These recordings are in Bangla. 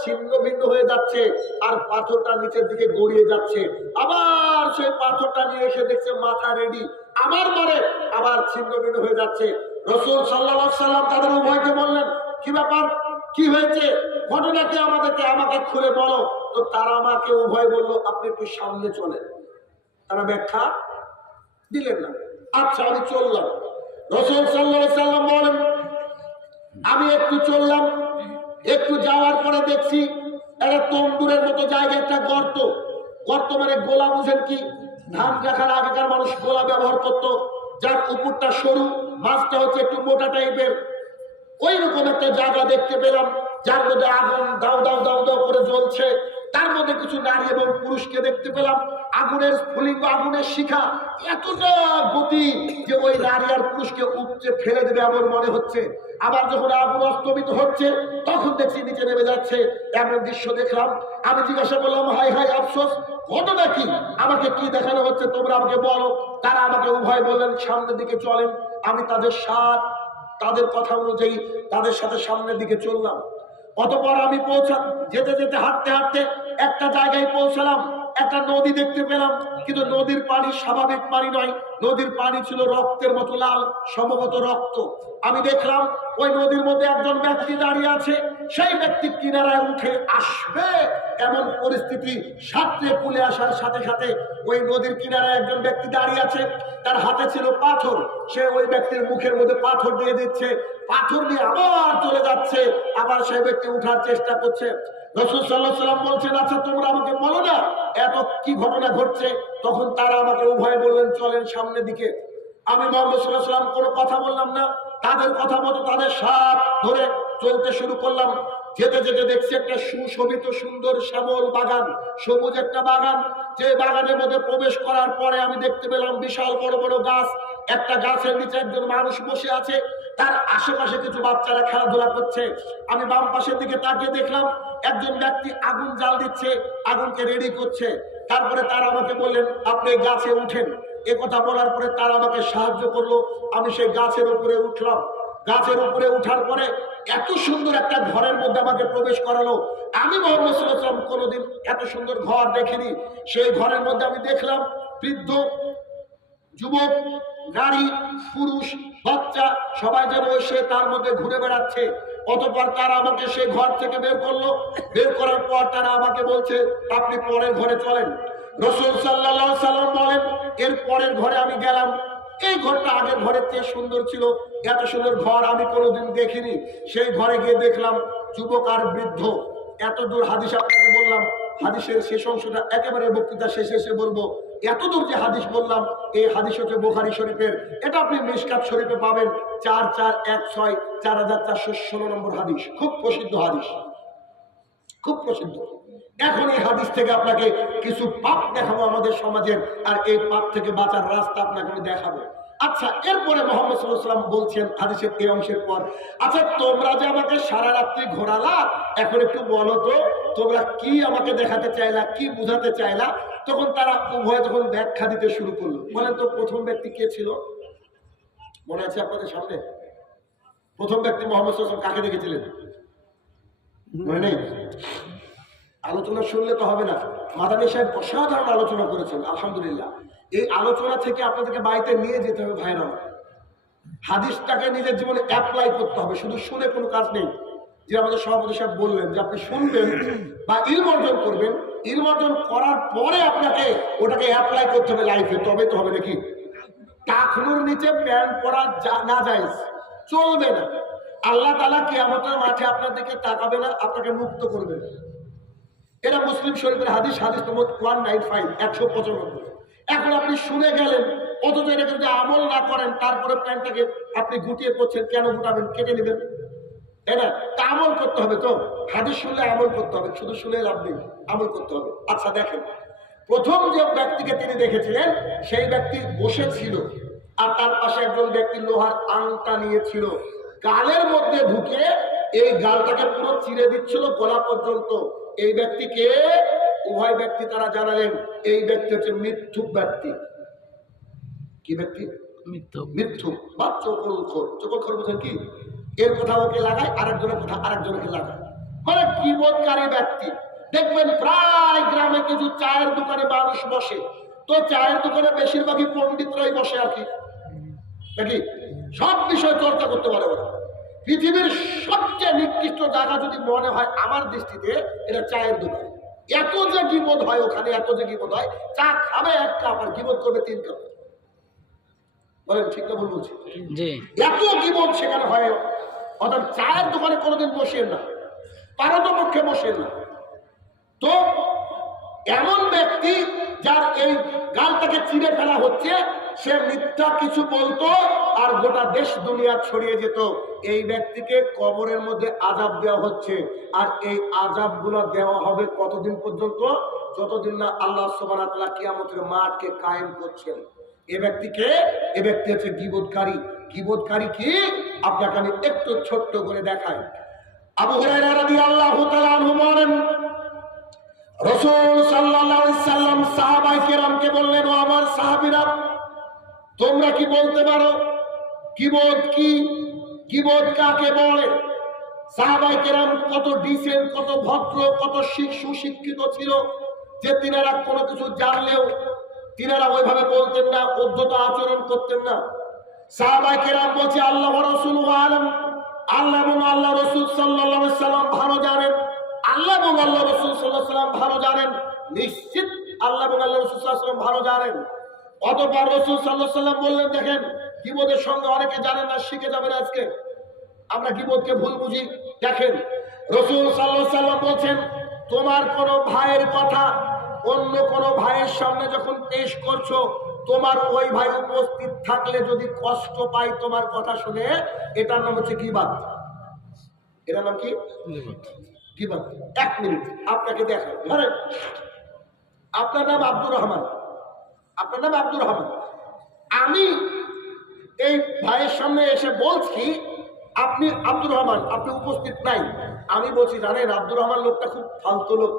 ছিন্ন ভিন্ন হয়ে যাচ্ছে, আর পাথরটা নিচের দিকে গড়িয়ে যাচ্ছে। আবার সেই পাথরটা নিয়ে এসে দেখছে মাথা রেডি। আবার মারে আবার ছিন্ন ভিন্ন হয়ে যাচ্ছে। রসুল সাল্লাহ সাল্লাম তাদের উভয়কে বললেন, কি ব্যাপার? কি হয়েছে? ঘটনা কি আমাদেরকে? আমাকে খুলে বলো। তো তারা আমাকে উভয় বলল, আপনি একটু সামনে চলেন। তারা ব্যাখ্যা দিলেন না। আচ্ছা আমি চললাম। রসুল সাল্লাহ সাল্লাম বলেন, আমি একটু চললাম। একটু যাওয়ার পরে দেখছি একটা তন্দুরের মতো জায়গায় একটা গর্ত। গর্ত মানে গোলা, বুঝেন কি? ধান দেখার আগেকার মানুষ গোলা ব্যবহার করতো। যার উপরটা সরু, মাছটা হচ্ছে একটু মোটা টাইপের। ওই রকম একটা জায়গা দেখতে পেলাম, যার মধ্যে আগুন দাও দাও দাও দাও করে জ্বলছে। তার মধ্যে কিছু নারী এবং পুরুষকে দেখতে পেলাম। আগুনের স্ফুলিঙ্গ আগুনের শিখা, এতটা গতি যে ওই নারী আর পুরুষকে উপচে ফেলে দেবে আমার মনে হচ্ছে। আবার যখন আগুন অস্তমিত হচ্ছে, তখন দেখছি নিচে নেমে যাচ্ছে। এমন দৃশ্য দেখলাম। আমি জিজ্ঞাসা করলাম হাই হাই আফসোস, ঘটনা কি? আমাকে কি দেখানো হচ্ছে? তোমরা আমাকে বলো। তারা আমাকে উভয় বললেন, সামনের দিকে চলেন। আমি তাদের সাথ, তাদের কথা অনুযায়ী তাদের সাথে সামনের দিকে চললাম। অতপর আমি পৌঁছা, যেতে যেতে, হাঁটতে হাঁটতে একটা জায়গায় পৌঁছালাম, একটা নদী দেখতে পেলাম, কিন্তু নদীর পানি স্বাভাবিক পানি নয়। নদীর পানি ছিল রক্তের মতো লাল, সম্ভবত রক্ত। আমি দেখলাম ওই নদীর মধ্যে একজন ব্যক্তি দাঁড়িয়ে আছে, সেই ব্যক্তি কিনারায় উঠে আসবে। এমন পরিস্থিতি সাঁতরে কুলে আসার সাথে সাথে ওই নদীর কিনারায় একজন ব্যক্তি দাঁড়িয়ে আছে। তার হাতে ছিল পাথর। সে ওই ব্যক্তির মুখের মধ্যে পাথর দিয়ে দিচ্ছে। পাথর নিয়ে আবার চলে যাচ্ছে। আবার সেই ব্যক্তি উঠার চেষ্টা করছে। রসুল সাল্লাহ সাল্লাম বলছেন আচ্ছা তোমরা আমাকে বলো না, এত কি ঘটনা ঘটছে? তখন তারা আমাকে উভয় বললেন, চলেন সামনের দিকে। আমি মোহাম্মদ সাল্লাহ সাল্লাম কোনো কথা বললাম না, তাদের কথা মতো তাদের সাপ ধরে চলতে শুরু করলাম। যেতে যেতে দেখছি একটা সুশোভিত, সুন্দর, শ্যামল বাগান, সবুজ একটা বাগান। যে বাগানের মধ্যে প্রবেশ করার পরে আমি দেখতে পেলাম বিশাল বড় বড় গাছ। একটা গাছের নিচে একজন মানুষ বসে আছে। তার আশেপাশে কিছু বাচ্চারা খেলাধুলা করছে। আমি বাম পাশের দিকে তাকিয়ে দেখলাম, একজন ব্যক্তি আগুন জাল দিচ্ছে, আগুনকে রেডি করছে। তারপরে তারা আমাকে বললেন, আপনি গাছে উঠেন। এ কথা বলার পরে তারা আমাকে সাহায্য করল। আমি সেই গাছের উপরে উঠলাম। গাছের উপরে উঠার পরে এত সুন্দর একটা ঘরের মধ্যে আমাকে প্রবেশ করালো। আমি মোহাম্মদ কোনোদিন এত সুন্দর ঘর দেখিনি। সেই ঘরের মধ্যে আমি দেখলাম বৃদ্ধ যুবক, নারী, পুরুষ, বাচ্চা, সবাই যেন এসে তার মধ্যে ঘুরে বেড়াচ্ছে। অতপর তারা আমাকে সে ঘর থেকে বের করল। বের করার পর তারা আমাকে বলছে, আপনি পরের ঘরে চলেন। রসুল সাল্লাহ সাল্লাম বলেন, এর পরের ঘরে আমি গেলাম। এই ঘরটা আগের ঘরের চেয়ে সুন্দর ছিল। এত সুন্দর ঘর আমি কোনোদিন দেখিনি। সেই ঘরে গিয়ে দেখলাম, যুবক আর বৃদ্ধ। এত দূর হাদিস আপনাকে বললাম, হাদিসের শেষ অংশটা একেবারে বক্তৃতা শেষে এসে বলব এত দূর যে হাদিস বললাম, এই হাদিস হচ্ছে বোখারি শরীফের। এটা আপনি মিসকাত শরীফে পাবেন। চার চার এক ছয় চার হাজার চারশো ষোলো নম্বর হাদিস। খুব প্রসিদ্ধ হাদিস। খুব প্রসিদ্ধ। এখন এই হাদিস থেকে আপনাকে কিছু পাপ দেখাবো আমাদের সমাজের, আর এই পাপ থেকে বাঁচার রাস্তা আপনাকে আমি দেখাবো। আচ্ছা এরপরে মোহাম্মদ সাল্লাম বলছেন হাদিসের এই অংশের পর আচ্ছা তোমরা যে আমাকে সারা রাত্রি ঘোরালা, এখন একটু বলো তো তোমরা কি আমাকে দেখাতে চাইলা, কি বুঝাতে চাইলা? তখন তারা উভয় যখন ব্যাখ্যা দিতে শুরু করল। বলেন তো, প্রথম ব্যক্তি কে ছিল? মনে আছে আপনাদের সামনে? প্রথম ব্যক্তি মোহাম্মদ সাল্লাম কাকে দেখেছিলেন? মনে নেই? আলোচনা শুনলে তো হবে না। মাদানী সাহেব অসাধারণ আলোচনা করেছেন, আলহামদুলিল্লাহ। এই আলোচনা থেকে আপনাদেরকে বাড়িতে নিয়ে যেতে হবে ভাইরা। হাদিসটাকে নিজের জীবনে অ্যাপ্লাই করতে হবে, শুধু শুনে কোনো কাজ নেই। যে আমাদের সভাপতি সাহেব বললেন যে আপনি শুনবেন বা ইলম অর্জন করবেন, ইলম অর্জন করার পরে আপনাকে ওটাকে অ্যাপ্লাই করতে হবে লাইফে তবে তো হবে নাকি? টাকনুর নিচে প্যান্ট পরা না যায় চলবে না। আল্লাহ তালা কেয়ামতের মাঠে আপনার দিকে তাকাবে না, আপনাকে মুক্ত করবে। এটা মুসলিম শরীফের হাদিস হাদিস নম্বর ওয়ান নাইন ফাইভ একশো পঁচানব্বই। এখন আপনি শুনে গেলেন, অথচ এটাকে যদি আমল না করেন, তারপরে প্যান্টটাকে আপনি গুটিয়ে পড়ছেন কেন গুটাবেন, কেটে নেবেন? না? তা আমল করতে হবে তো। হাদিস শুনলে আমল করতে হবে শুধু শুনে লাভ নেই আমল করতে হবে। আচ্ছা দেখেন প্রথম যে ব্যক্তিকে তিনি দেখেছিলেন সেই ব্যক্তি বসেছিল আর তার পাশে একজন ব্যক্তি লোহার আংটা নিয়েছিল। গালের মধ্যে ঢুকে এই গালটাকে পুরো চিরে দিচ্ছিল গলা পর্যন্ত। এই ব্যক্তিকে উভয় ব্যক্তি তারা জানালেন এই ব্যক্তি হচ্ছে মিথ্যুক ব্যক্তি। কি ব্যক্তি? মৃত্যু মিথ্যু বা চকলখোর চকলখোর বোঝেন কি? এর কথা ওকে লাগায় আরেকজনের কথা আরেকজনকে লাগায়। মানে কিবোধকারী ব্যক্তি। দেখবেন প্রায় গ্রামে কিছু চায়ের দোকানে মানুষ বসে। তো চায়ের দোকানে বেশিরভাগই পণ্ডিতরাই বসে আর কি। নাকি? সব বিষয় চর্চা করতে পারে ওরা। পৃথিবীর সবচেয়ে নিকৃষ্ট জায়গা যদি মনে হয় আমার দৃষ্টিতে এটা চায়ের দোকান। এত যে গিবোধ হয় ওখানে এত যে গিবোধ হয় চা খাবে এক কাপ আর করবে তিন কাপ। বলেন ঠিক না বলছি? এত গিবোধ সেখানে হয় অর্থাৎ চায়ের দোকানে কোনোদিন বসেন না। পারতপক্ষে বসেন না। তো এমন ব্যক্তি যার এই গালটাকে চিড়ে ফেলা হচ্ছে, সে মিথ্যা কিছু বলতো আর গোটা দেশ দুনিয়া ছড়িয়ে যেত। এই ব্যক্তিকে কবরের মধ্যে আজাব দেওয়া হচ্ছে। আর এই আজাবগুলো দেওয়া হবে কতদিন পর্যন্ত? যতদিন না আল্লাহ সোবানাতলা কিয়ামতের মাঠকে কায়েম করছেন। এ ব্যক্তিকে, এ ব্যক্তি হচ্ছে গিবোধকারী গিবোধকারী কি? আপনাকে আমি একটু ছোট্ট করে দেখাই। আবু হুরায়রা রাদিয়াল্লাহু তাআলা বলেন, রসুল সাল্লাল্লাহু আলাইহি সাল্লাম সাহাবায়ে কেরামকে বললেন, ও আমার সাহাবীরা, তোমরা কি বলতে পারো? কিবোধ কি? কিবোধ কাকে বলে? সাহাবায়ে কেরাম কত ডিসেন্ট, কত ভদ্র, কত শিক- সুশিক্ষিত ছিল যে তিনারা কোনো কিছু জানলেও, তিনারা ওইভাবে বলতেন না, উদ্ধত আচরণ করতেন না। সাহাবায়ে কেরাম বলছে, আল্লাহ রসুল আল্লাহ ভালো জানেন। আল্লাহ আল্লাহ ভালো জানেন। নিশ্চিত আল্লাহ রসুল ভালো জানেন। বললেন, দেখেন, কিবোধের সঙ্গে অনেকে জানেন না, শিখে যাবেন আজকে। আমরা কিবোধকে ভুল বুঝি। দেখেন, রসুল সাল্লাহ সাল্লাম বলছেন, তোমার কোনো ভাইয়ের কথা অন্য কোনো ভাইয়ের সামনে যখন পেশ করছ তোমার ওই ভাই উপস্থিত থাকলে যদি কষ্ট পাই তোমার কথা শুনে এটার নাম হচ্ছে কি বাদ এটার নাম কি? গিবাদ। এক মিনিট আপনাকে দেখেন ধরেন আপনার নাম আব্দুর রহমান। আপনার নাম আব্দুর রহমান। আমি এই ভাইয়ের সামনে এসে বলছি আপনি আব্দুর রহমান আপনি উপস্থিত নাই। আমি বলছি জানেন আব্দুর রহমান লোকটা খুব ফালতু লোক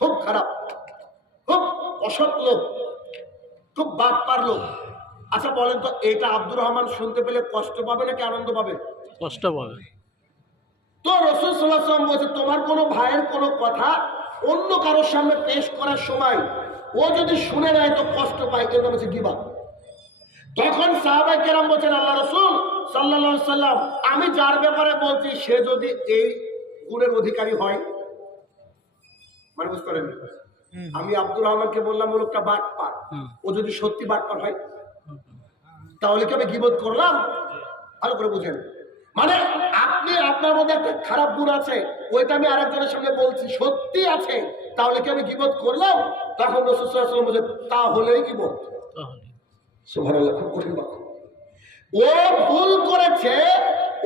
খুব খারাপ। অসৎ লোক খুব বাটপার লোক। আচ্ছা বলেন তো এটা আব্দুর রহমান শুনতে পেলে কষ্ট পাবে নাকি আনন্দ পাবে? কষ্ট পাবে। তো রসুল বলছে তোমার কোনো ভাইয়ের কোনো কথা অন্য কারোর সামনে পেশ করার সময় ও যদি শুনে নেয় তো কষ্ট পায়। নাম হচ্ছে গিবা। তখন সাহাবাই কেরাম বলছেন আল্লাহ রসুল সাল্লা সাল্লাম আমি যার ব্যাপারে বলছি সে যদি এই গুণের অধিকারী হয়? মানে বুঝতে পারেন আমি আব্দুর রহমানকে বললাম ও লোকটা বাটপার। ও যদি সত্যি বাটপার হয় তাহলে কি আমি গিবোধ করলাম? ভালো করে বুঝেন। মানে আপনি আপনার মধ্যে একটা খারাপ গুণ আছে ওইটা আমি আরেকজনের সঙ্গে বলছি সত্যি আছে তাহলে কি আমি গিবোধ করলাম? তখন রসুল বলছে তাহলেই গিবোধ সুবহানাল্লাহ খুব কঠিন বাক্য ও ভুল করেছে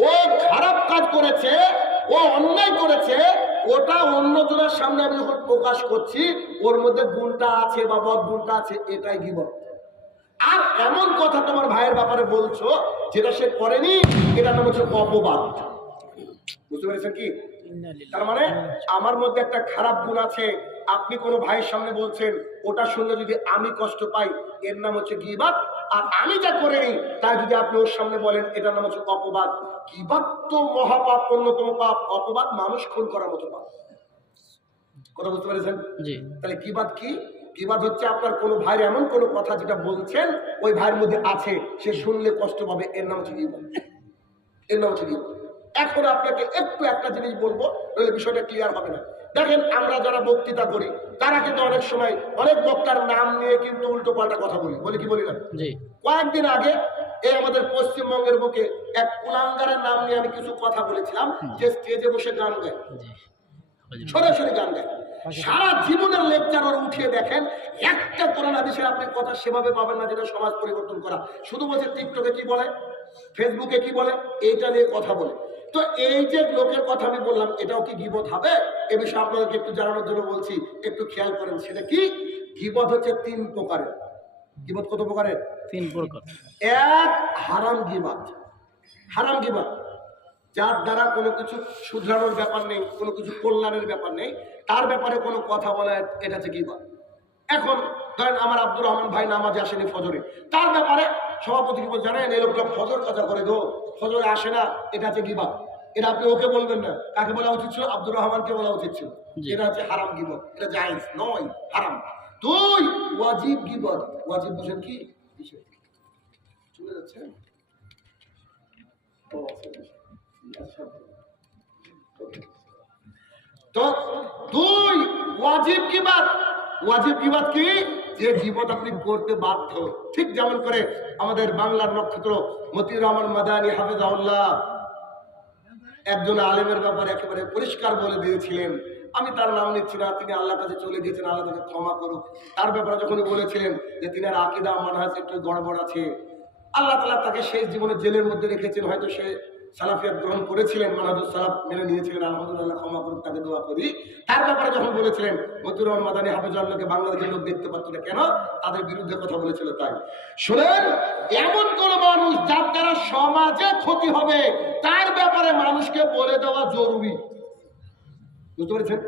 ও খারাপ কাজ করেছে ও অন্যায় করেছে ওটা অন্যজনের সামনে আমি যখন প্রকাশ করছি ওর মধ্যে গুণটা আছে বা বদ গুণটা আছে এটাই গিবত আর এমন কথা তোমার ভাইয়ের ব্যাপারে বলছো যেটা সে করেনি এটা নাম হচ্ছে অপবাদ। বুঝতে পেরেছেন কি? তার মানে আমার মধ্যে একটা খারাপ গুণ আছে আপনি কোনো ভাইয়ের সামনে বলছেন ওটা শুনলে যদি আমি কষ্ট পাই এর নাম হচ্ছে গিবাদ। আর আমি যা করে নিই তাই যদি আপনি ওর সামনে বলেন এটার নাম হচ্ছে অপবাদ। গিবাদ তো মহাপাপ অন্যতম পাপ? অপবাদ মানুষ খুন করার মতো পাপ। কথা বুঝতে পেরেছেন? জি। তাহলে কিবাদ কি? কিবাদ হচ্ছে আপনার কোনো ভাইয়ের এমন কোনো কথা যেটা বলছেন ওই ভাইয়ের মধ্যে আছে সে শুনলে কষ্ট পাবে এর নাম হচ্ছে গিবাদ এর নাম হচ্ছে গিবাদ এখন আপনাকে একটু একটা জিনিস বলব নইলে বিষয়টা ক্লিয়ার হবে না। দেখেন আমরা যারা বক্তৃতা করি তারা কিন্তু অনেক সময় অনেক বক্তার নাম নিয়ে কিন্তু উল্টো পাল্টা কথা বলি। বলি কি বলি না? কয়েকদিন আগে এই আমাদের পশ্চিমবঙ্গের বুকে এক কুলাঙ্গারের নাম নিয়ে আমি কিছু কথা বলেছিলাম যে স্টেজে বসে গান গায়। সরাসরি গান গায়। সারা জীবনের লেকচার ওর উঠিয়ে দেখেন একটা কোরআন হাদিসের আপনি কথা সেভাবে পাবেন না যেটা সমাজ পরিবর্তন করা। শুধু বলছে টিকটকে কি বলে? ফেসবুকে কি বলে? এইটা নিয়ে কথা বলে। তো এই যে লোকের কথা আমি বললাম এটাও কি গিবত হবে? এ বিষয়ে আপনাদেরকে একটু জানানোর জন্য বলছি একটু খেয়াল করেন সেটা কি? গিবত হচ্ছে তিন প্রকারের। গিবত কত প্রকারের? তিন প্রকার। এক হারাম গিবাদ হারাম গিবাদ যার দ্বারা কোনো কিছু শুধরানোর ব্যাপার নেই কোনো কিছু কল্যাণের ব্যাপার নেই তার ব্যাপারে কোনো কথা বলা এটা হচ্ছে গিবাদ এখন ধরেন আমার আব্দুর রহমান ভাই নামাজে আসেনি ফজরে তার ব্যাপারে সভাপতি কি বলে, জানেন এই লোকটা ফজর কাজা করে গো ফজরে আসে না এটা হচ্ছে গিবাদ এটা আপনি ওকে বলবেন না কাকে বলা উচিত ছিল? আব্দুর রহমানকে বলা উচিত ছিল। এটা হচ্ছে হারাম গিবত এটা জায়েজ নয় হারাম। তুই ওয়াজিব গিবত। ওয়াজিব বুঝেন কি? চলে যাচ্ছে। তো দুই ওয়াজিব কিবাদ ওয়াজিব কিবাদ কি? যে জীবন আপনি করতে বাধ্য, ঠিক যেমন করে আমাদের বাংলার নক্ষত্র মতিউর রহমান মাদানী হাফেজাউল্লাহ একজন আলেমের ব্যাপারে একেবারে পরিষ্কার বলে দিয়েছিলেন। আমি তার নাম নিচ্ছি না, তিনি আল্লাহর কাছে চলে গেছেন আল্লাহ তাকে ক্ষমা করুক। তার ব্যাপারে যখন বলেছিলেন যে তিনি আর আকিদা, মানহাজ একটু গড়বড় আছে, আল্লাহ তালা তাকে শেষ জীবনে জেলের মধ্যে রেখেছেন, হয়তো সে সালাফিয়াত গ্রহণ করেছিলেন মানাদুল সালাফ মেনে নিয়েছিলেন, আলহামদুলিল্লাহ ক্ষমা করুক তাকে দোয়া করি। তার ব্যাপারে যখন বলেছিলেন মতুর মাদানী হাফিজাল্লাহকে বাংলাদেশের লোক দেখতে না কেন? তাদের বিরুদ্ধে কথা বলেছিল তাই। শুনেন, এমন কোন মানুষ যার দ্বারা সমাজে ক্ষতি হবে, তার ব্যাপারে মানুষকে বলে দেওয়া জরুরি। বুঝতে পেরেছেন?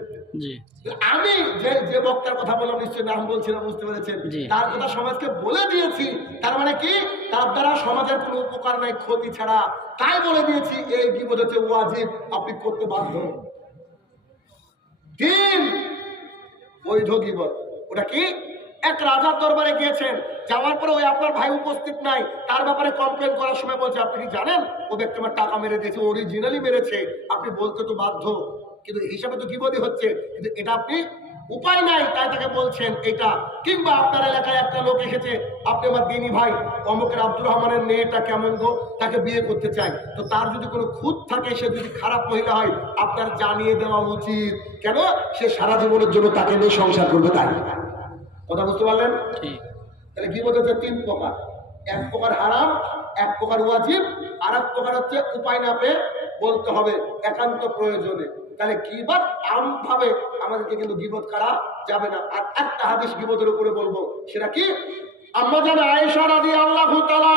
আমি যে যে বক্তার কথা বললাম নিশ্চয়ই নাম বলছিলাম বুঝতে পেরেছেন? তার কথা সমাজকে বলে দিয়েছি তার মানে কি? তার দ্বারা সমাজের কোনো উপকার নাই ক্ষতি ছাড়া। তাই বলে দিয়েছি এই বিপদ হচ্ছে ওয়াজিব আপনি করতে বাধ্য। তিন বৈধ গিবত। ওটা কি? এক রাজার দরবারে গিয়েছেন যাওয়ার পরে ওই আপনার ভাই উপস্থিত নাই তার ব্যাপারে কমপ্লেন করার সময় বলছে আপনি কি জানেন? ও ব্যক্তি আমার টাকা মেরে দিয়েছে অরিজিনালি মেরেছে। আপনি বলতে তো বাধ্য। কিন্তু হিসাবে তো বিপদই হচ্ছে কিন্তু এটা আপনি উপায় নাই তাই তাকে বলছেন এটা। কিংবা আপনার এলাকায় একটা লোক এসেছে আপনি আমার দিনী ভাই অমুকের আব্দুর রহমানের মেয়েটা কেমন গো? তাকে বিয়ে করতে চাই। তো তার যদি কোনো খুঁত থাকে সে যদি খারাপ মহিলা হয় আপনার জানিয়ে দেওয়া উচিত। কেন? সে সারা জীবনের জন্য তাকে নিয়ে সংসার করবে তাই। কথা বুঝতে পারলেন? তাহলে কি বলতে হচ্ছে তিন প্রকার। এক প্রকার হারাম এক প্রকার ওয়াজিব আর এক প্রকার হচ্ছে উপায় না পেয়ে বলতে হবে একান্ত প্রয়োজনে। তাহলে গিবত আমভাবে আমাদেরকে কিন্তু গিবত করা যাবে না। আর একটা হাদিস গিবতের উপরে বলব, সেটা কি? আম্মা জানি আয়েশা রাদিয়াল্লাহু তাআলা